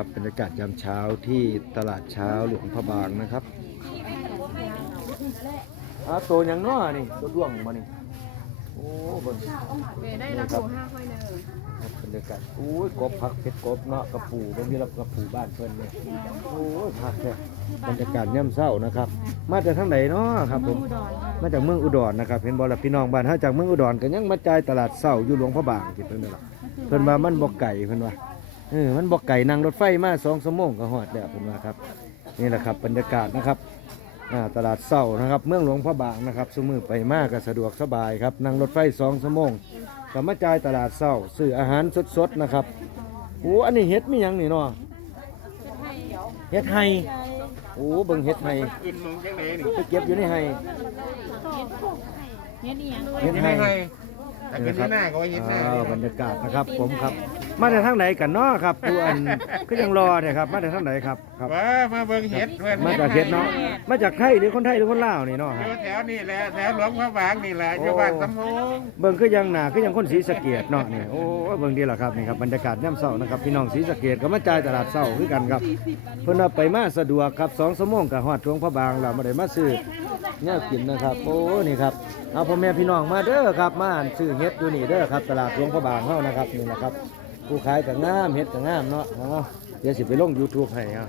ครับบรรยากาศยามเช้าที่ตลาดเช้าหลวงพระบางนะครับอาตัวอย่างน้อนี่ตัวด้วงมานี่โอ้เบนเมได้ละโถห้าค่อยเนอครับบรรยากาศโอ้ยกบผักเผ็ดกบเนาะกระปูบางทีเรากระปูบ้านเพิ่นเนี่ยโอ้ยผักเนี่ยบรรยากาศย่ำเศร้านะครับ มาจากทางไหนเนาะครับผมอุดรค่ะมาจากเมืองอุดรนะครับเห็นบ่ล่ะพี่น้องบ้านเฮาจากเมืองอุดรก็ยังมาจ่ายตลาดเช้าอยู่หลวงพระบางที่เพิ่นนั่นล่ะเพิ่นว่ามันบ่ไก่เพิ่นว่า เออมันบ่ไก่นั่งรถไฟมา2ชั่วโมงก็ฮอดแล้วเพิ่นว่าครับ นี่แหละครับบรรยากาศนะครับอ่าตลาดเช้านะครับ เมืองหลวงพระบางนะครับซุมื้อไปมาก็สะดวกสบายครับนั่งรถไฟ2ชั่วโมงก็มาจ่ายตลาดเช้าซื้ออาหารสดๆนะครับโอ้อันนี้เฮ็ดมีหยังนี่เนาะเฮ็ดไห้โอ้เบิ่งเฮ็ดไห้ขึ้นมองจังไหนนี่ไปเก็บอยู่ในไห้เฮ็ดอีหยังเฮ็ดไห้แต่ขึ้นที่หน้าก็ว่าเห็นหน้าอ้าวบรรยากาศนะครับผมครับ มาจากทางไหนกันเนาะครับผู้อันก็ยังรอเนี่ยครับ มาจากทางไหนครับครับว่ามาเบิ่งเห็ดเพื่อนมาจากเฮ็ดเนาะมาจากไทยหรือคนไทยหรือคนลาวนี่เนาะอครับยู่แถวนี่แหละแถวหลวงพระบางนี่แหละอยู่บ้านสำโพงเบิ่งคือยังหนาคือยังคนศรีสะเกดเนาะนี่โอ้ยเบิ่งดีล่ะครับนี่ครับบรรยากาศย่ำเช้านะครับพี่น้องศรีสะเกดก็มาจ่ายตลาดเช้าคือกันครับเพิ่นว่าไปมาสะดวกครับ2ชั่วโมงก็ฮอดหลวงพระบางแล้วมาได้มาซื้อแนวกินนะครับ โอ้นี่ครับเอาพ่อแม่พี่น้องมาเด้อครับมาซื้อเฮ็ดอยู่นี่เด้อครับตลาดหลวงพระบางเฮานะครับนี่นะครับ ผู้ขายกับงามเฮ็ดกับงามเนาะเอาเดี๋ยวสิไปลง YouTube ให้ครับ